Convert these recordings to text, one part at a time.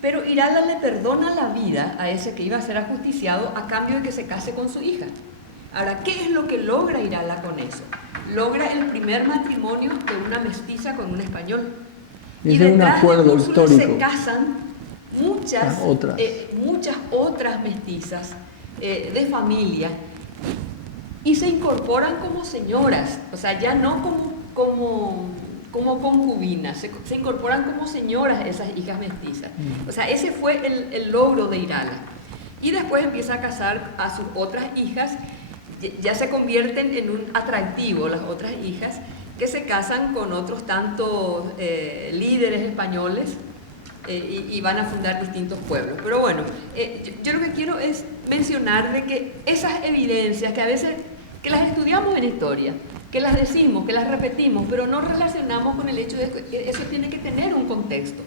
Pero Irala le perdona la vida a ese que iba a ser ajusticiado a cambio de que se case con su hija. Ahora, ¿qué es lo que logra Irala con eso? Logra el primer matrimonio de una mestiza con un español. Y detrás de Úrsula se casan muchas otras mestizas de familia y se incorporan como señoras, o sea, ya no como concubinas, se incorporan como señoras esas hijas mestizas. O sea, ese fue el logro de Irala. Y después empieza a casar a sus otras hijas, ya se convierten en un atractivo las otras hijas, que se casan con otros tantos líderes españoles y van a fundar distintos pueblos. Pero bueno, yo lo que quiero es mencionar de que esas evidencias que a veces que las estudiamos en historia, que las decimos, que las repetimos, pero no relacionamos con el hecho de que eso tiene que tener un contexto.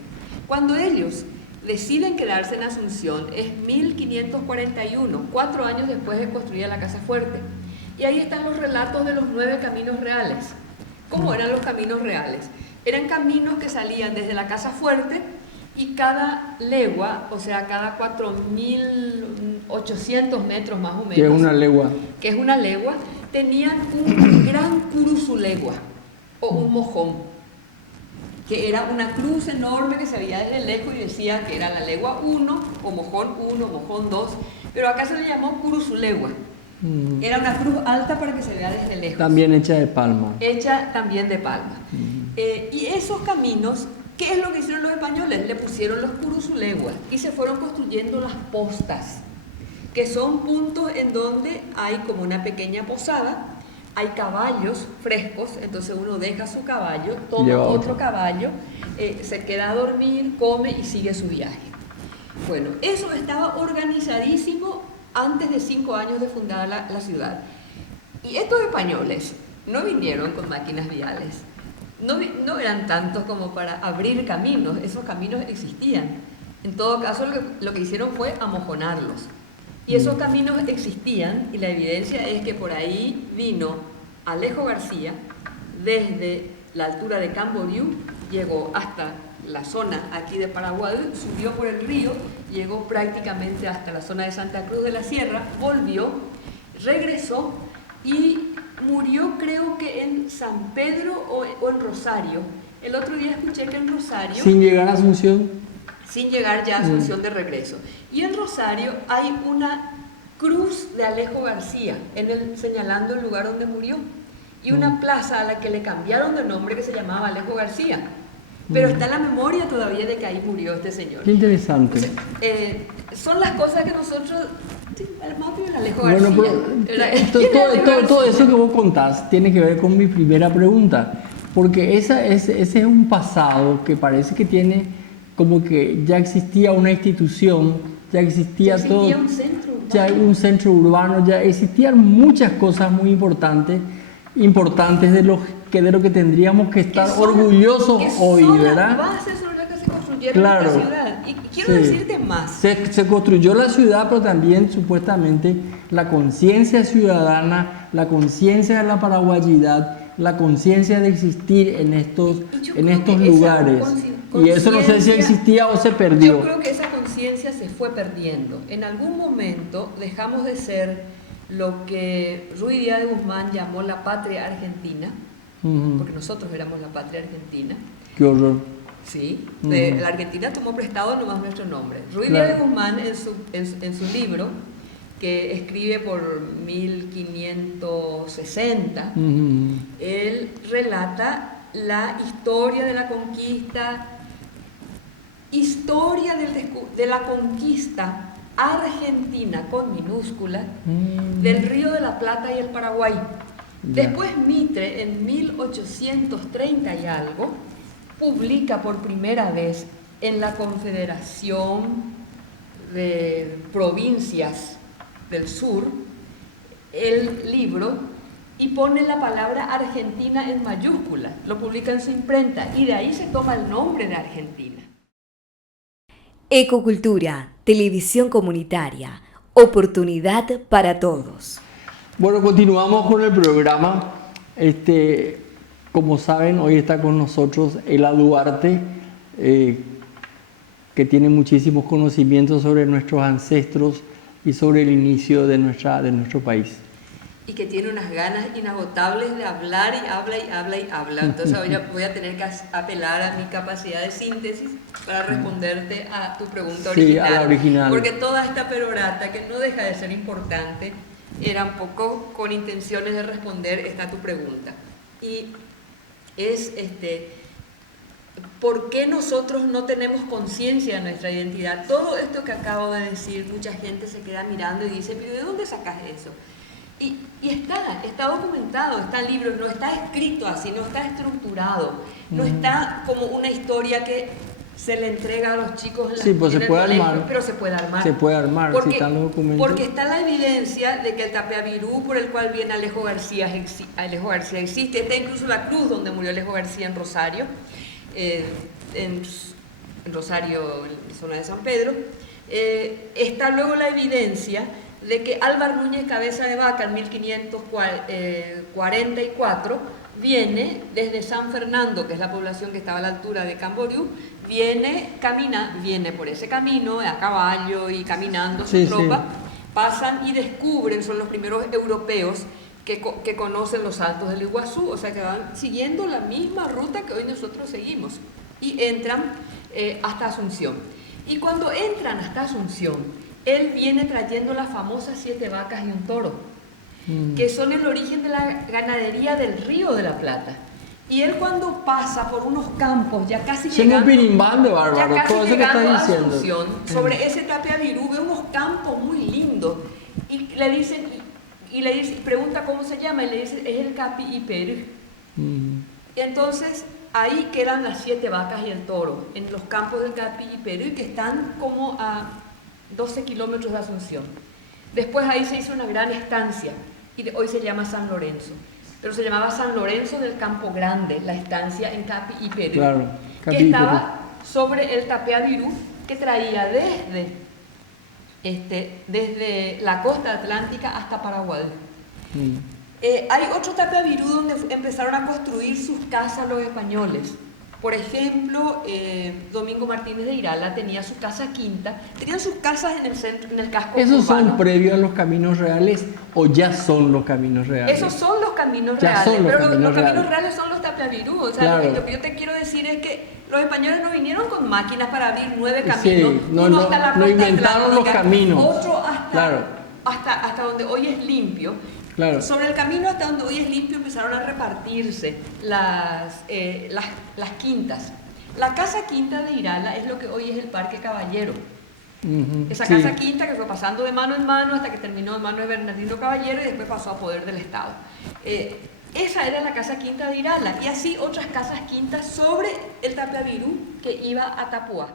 Cuando ellos deciden quedarse en Asunción es 1541, 4 años después de construir la Casa Fuerte. Y ahí están los relatos de los 9 caminos reales. ¿Cómo eran los caminos reales? Eran caminos que salían desde la Casa Fuerte y cada legua, o sea, cada 4.800 metros más o menos. ¿Qué es una legua? Que es una legua, tenían un gran curuzulegua o un mojón, que era una cruz enorme que se veía desde lejos y decía que era la legua 1 o mojón 1, mojón 2, pero acá se le llamó curuzulegua. Era una cruz alta para que se vea desde lejos. También hecha de palma. Hecha también de palma. Y esos caminos, ¿qué es lo que hicieron los españoles? Le pusieron los curuzuleguas y se fueron construyendo las postas, que son puntos en donde hay como una pequeña posada, hay caballos frescos, entonces uno deja su caballo, toma otro caballo, se queda a dormir, come y sigue su viaje. Bueno, eso estaba organizadísimo antes de 5 años de fundada la ciudad. Y estos españoles no vinieron con máquinas viales, no eran tantos como para abrir caminos, esos caminos existían. En todo caso, lo que hicieron fue amojonarlos. Y esos caminos existían, y la evidencia es que por ahí vino Alejo García, desde la altura de Camboriú, llegó hasta la zona aquí de Paraguay, subió por el río, llegó prácticamente hasta la zona de Santa Cruz de la Sierra, volvió, regresó y murió creo que en San Pedro o en Rosario. El otro día escuché que en Rosario... ¿Sin llegar a Asunción? Sin llegar ya a Asunción de regreso. Y en Rosario hay una cruz de Alejo García, señalando el lugar donde murió, y una plaza a la que le cambiaron de nombre que se llamaba Alejo García. Pero está en la memoria todavía de que ahí murió este señor. Qué interesante. Entonces, son las cosas que nosotros... Más bien Alejo García. Bueno, pero todo eso que vos contás tiene que ver con mi primera pregunta, porque ese es un pasado que parece que tiene como que ya existía una institución, ya existía todo, un centro urbano, ya existían muchas cosas muy importantes de lo que tendríamos que estar orgullosos hoy, ¿verdad? Bases sobre las que se construyeron la ciudad. Y quiero decirte más. Se construyó la ciudad, pero también supuestamente la conciencia ciudadana, la conciencia de la paraguayidad, la conciencia de existir en estos lugares. Y eso no sé si existía o se perdió. Yo creo que esa conciencia se fue perdiendo. En algún momento dejamos de ser lo que Ruy Díaz de Guzmán llamó la patria argentina, porque nosotros éramos la patria argentina. Qué horror. Sí, la Argentina tomó prestado nomás nuestro nombre. Ruy Díaz de Guzmán en su libro, que escribe por 1560, él relata la historia de la conquista, de la conquista argentina con minúscula del Río de la Plata y el Paraguay. Después Mitre, en 1830 y algo, publica por primera vez en la Confederación de Provincias del Sur el libro y pone la palabra Argentina en mayúscula, lo publica en su imprenta y de ahí se toma el nombre de Argentina. Ecocultura, televisión comunitaria, oportunidad para todos. Bueno, continuamos con el programa. Como saben, hoy está con nosotros Ela Duarte, que tiene muchísimos conocimientos sobre nuestros ancestros y sobre el inicio de nuestro país. Y que tiene unas ganas inagotables de hablar y habla y habla y habla. Entonces voy a tener que apelar a mi capacidad de síntesis para responderte a tu pregunta Sí, original. a la original. Porque toda esta perorata, que no deja de ser importante, era un poco con intenciones de responder esta tu pregunta. Y es ¿por qué nosotros no tenemos conciencia de nuestra identidad? Todo esto que acabo de decir, mucha gente se queda mirando y dice, pero ¿de dónde sacas eso? Y está documentado, está en libros, no está escrito así, no está estructurado, no está como una historia que se le entrega a los chicos sí, pues en se el puede colegio, armar. pero se puede armar. Se puede armar, porque, si están los documentos. Porque está la evidencia de que el Tapeabirú, por el cual viene Alejo García existe, está incluso la cruz donde murió Alejo García en Rosario, en Rosario, en la zona de San Pedro. Está luego la evidencia de que Álvar Núñez Cabeza de Vaca en 1544 viene desde San Fernando, que es la población que estaba a la altura de Camboriú, viene por ese camino a caballo y caminando su tropa, pasan y descubren, son los primeros europeos que conocen los Altos del Iguazú, o sea que van siguiendo la misma ruta que hoy nosotros seguimos y entran hasta Asunción. Y cuando entran hasta Asunción, él viene trayendo las famosas 7 vacas y un toro, que son el origen de la ganadería del Río de la Plata. Y él cuando pasa por unos campos, ya casi llegando, bárbaro, ya casi todo eso que llegando a estás diciendo. Asunción, sobre ese Tapeabirú ve unos campos muy lindos y le dice, pregunta cómo se llama y le dice, es el Capi y Perú. Y entonces ahí quedan las 7 vacas y el toro, en los campos del Capi y Perú, que están como a 12 kilómetros de Asunción. Después ahí se hizo una gran estancia y hoy se llama San Lorenzo, pero se llamaba San Lorenzo del Campo Grande, la estancia en Capi y Perú, Claro, Capi que y estaba sobre el Tapeabirú, que traía desde la costa atlántica hasta Paraguay. Hay otro Tapeabirú donde empezaron a construir sus casas los españoles. Por ejemplo, Domingo Martínez de Irala tenía su casa quinta, tenían sus casas en el centro, en el casco ¿Esos urbano. son previos a los caminos reales o ya son los caminos reales? Esos son los caminos ya reales, son los pero caminos los caminos reales son los Tapeabirú. O sea, claro. lo que yo te quiero decir es que los españoles no vinieron con máquinas para abrir 9 caminos, Sí, uno hasta la costa inventaron los atlántica, caminos. otro Claro. hasta donde hoy es limpio. Claro. Sobre el camino hasta donde hoy es limpio empezaron a repartirse las quintas. La Casa Quinta de Irala es lo que hoy es el Parque Caballero. Esa Casa Quinta que fue pasando de mano en mano hasta que terminó en manos de Bernardino Caballero y después pasó a poder del Estado. Esa era la Casa Quinta de Irala y así otras casas quintas sobre el Tapeabirú que iba a Tapuá.